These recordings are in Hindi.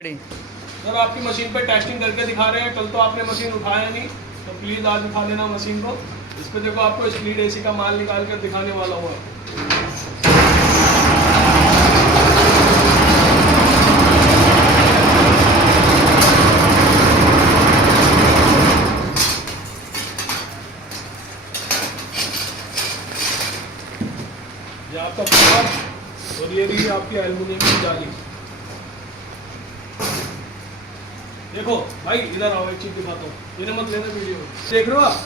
सर आपकी मशीन पे टेस्टिंग करके दिखा रहे हैं। कल तो आपने मशीन उठाया नहीं, तो प्लीज़ आज उठा लेना मशीन को। इस पे देखो आपको स्प्लिट एसी का माल निकाल कर दिखाने वाला हुआ। ये आपका कूलर और ये रही आपकी एल्युमिनियम की जाली। देखो भाई इधर आओ, एक चीज दिखाता हूँ, इन्हें मत लेना वीडियो। देख रहे हो आप,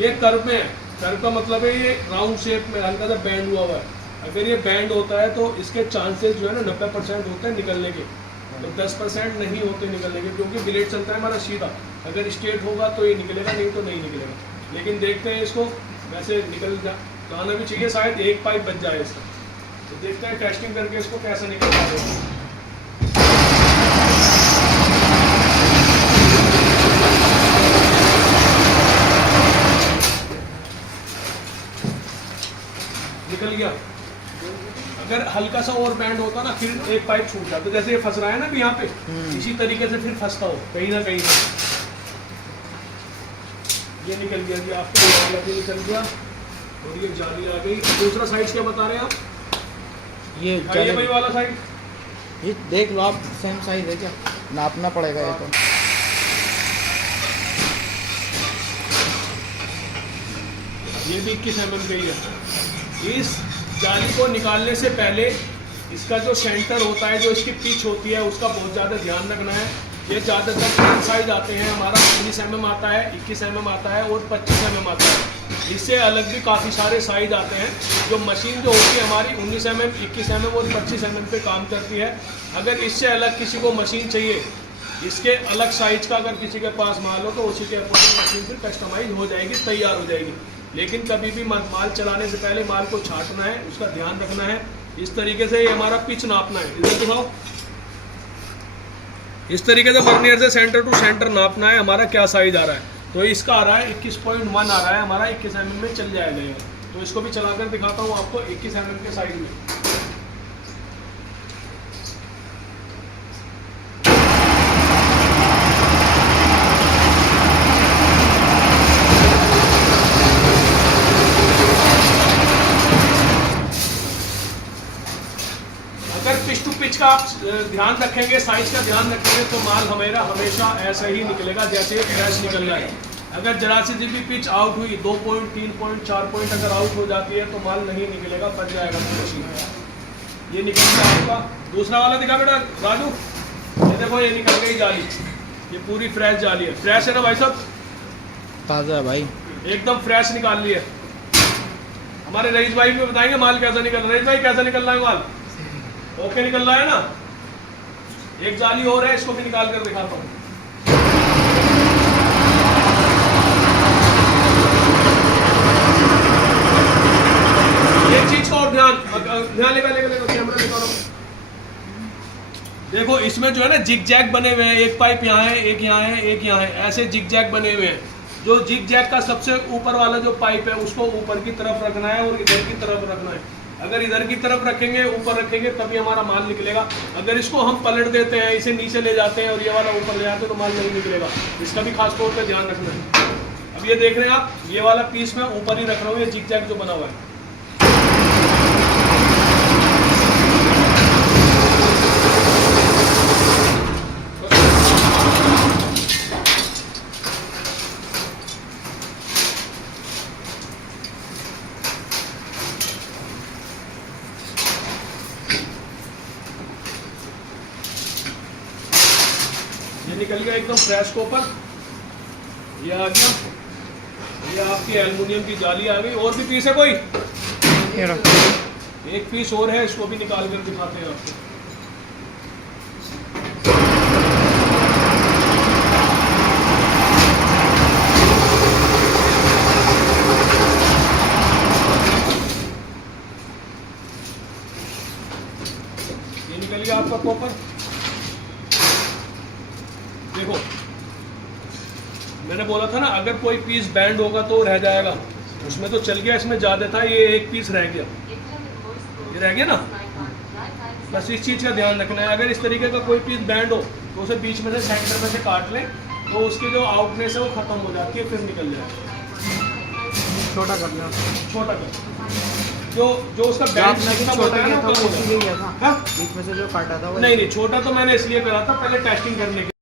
ये कर्व में है। कर्व का मतलब है ये राउंड शेप में हल्का सा बैंड हुआ हुआ है। अगर ये बैंड होता है तो इसके चांसेस जो है ना 90% होते हैं निकलने के, तो 10% नहीं होते निकलने के, क्योंकि ब्लेड चलता है हमारा सीधा। अगर स्ट्रेट होगा तो ये निकलेगा, नहीं तो नहीं निकलेगा। लेकिन देखते हैं इसको, वैसे जाना भी चाहिए, शायद एक पाइप बच जाए इसका। तो देखते हैं टेस्टिंग करके इसको कैसे निकल पाएगा। निकल गया। अगर हल्का सा और बैंड होता ना फिर एक पाइप छूट जाता, जैसे ये फंस रहा है ना अभी यहाँ पे, इसी तरीके से फिर फंसता हो कहीं ना कहीं। ये निकल गया जी, आपको वाला भी निकल गया और ये जाली आ गई। दूसरा साइड क्या बता रहे हैं आप? ये भाई वाला साइड ये देख लो आप, सेम साइज है क्या? नापना पड़ेगा ये तो। ये भी 21 mm का ही है। इस जाली को निकालने से पहले इसका जो सेंटर होता है, जो इसकी पिच होती है, उसका बहुत ज़्यादा ध्यान रखना है। ये ज़्यादातर 3 साइज आते हैं, हमारा 19 mm आता है, 21 mm आता है और 25 mm आता है। इससे अलग भी काफ़ी सारे साइज आते हैं। जो मशीन जो होती है हमारी 19 mm, 21 mm और 25 mm पे काम करती है। अगर इससे अलग किसी को मशीन चाहिए, इसके अलग साइज का अगर किसी के पास माल हो, तो उसी के अकॉर्डिंग मशीन फिर कस्टमाइज हो जाएगी, तैयार हो जाएगी। लेकिन कभी भी माल चलाने से पहले माल को छांटना है, उसका ध्यान रखना है। इस तरीके से ये हमारा पिच नापना है। इधर दिखाओ, इस तरीके से वर्नियर से सेंटर टू सेंटर नापना है हमारा क्या साइज आ रहा है। तो इसका आ रहा है 21.1 आ रहा है हमारा, 21 mm में चल जाएगा ये। तो इसको भी चलाकर दिखाता हूँ आपको 21 mm के साइज में। पिच टू पिच का आप ध्यान रखेंगे, साइज का ध्यान रखेंगे, तो माल हमेशा ऐसा ही निकलेगा जैसे फ्रेश निकल रहा है। अगर जरा सी भी पिच आउट हुई, 2 पॉइंट 3 पॉइंट 4 पॉइंट अगर आउट हो जाती है तो माल नहीं निकलेगा, फट जाएगा मशीन। ये निकल गया आपका। दूसरा वाला दिखा बेटा राजू, ये देखो ये निकल गई जाली। ये पूरी फ्रेश जाली है। फ्रेश है ना भाई साहब? ताज़ा है भाई, एकदम फ्रेश निकाल ली है। हमारे रईस भाई भी बताएंगे माल कैसा निकल रहा है। रईस भाई कैसा निकल रहा है माल? ओके निकल रहा है ना? एक जाली और है, इसको भी निकाल कर दिखाता हूँ। एक चीज का और ध्यान लेगा कैमरा निकालो। देखो इसमें जो है ना जिग जैग बने हुए हैं, एक पाइप यहाँ है, एक यहाँ है, एक यहाँ है, ऐसे जिग जैग बने हुए हैं। जो जिग जैग का सबसे ऊपर वाला जो पाइप है उसको ऊपर की तरफ रखना है और इधर की तरफ रखना है। अगर इधर की तरफ रखेंगे, ऊपर रखेंगे, तभी हमारा माल निकलेगा। अगर इसको हम पलट देते हैं, इसे नीचे ले जाते हैं और ये वाला ऊपर ले जाते हैं, तो माल नहीं निकलेगा। इसका भी खास तौर पे ध्यान रखना है। अब ये देख रहे हैं आप, ये वाला पीस मैं ऊपर ही रख रहा हूँ, ये जिग जैग जो बना हुआ है। ये निकल गया एकदम फ्रेश कॉपर। ये आ गया, ये आपकी एल्युमिनियम की जाली आ गई। और भी पीस है कोई? एक पीस और है, इसको भी निकाल कर दिखाते हैं आपको। ये निकल गया आपका कॉपर। देखो मैंने बोला था ना, अगर कोई पीस बैंड होगा तो रह जाएगा, उसमें तो चल गया, इसमें ज्यादा था, ये एक पीस रह गया, ये रह गया ना। बस इस चीज़ का ध्यान रखना है। अगर इस तरीके का कोई पीस बैंड हो तो उसे बीच में से सेंटर में से काट लें, तो उसकी जो आउटनेस है वो ख़त्म हो जाती है, फिर निकल जाए। छोटा कर लेना, छोटा कर, जो उसका जो बैंड आपने अभी सिस्टम छोटा होता है किया ना था वो वो कम हो इसीलिए जाता है। किया था, हाँ? बीच में से जो काटा था वो नहीं, छोटा तो मैंने इसलिए करा था पहले टेस्टिंग करने के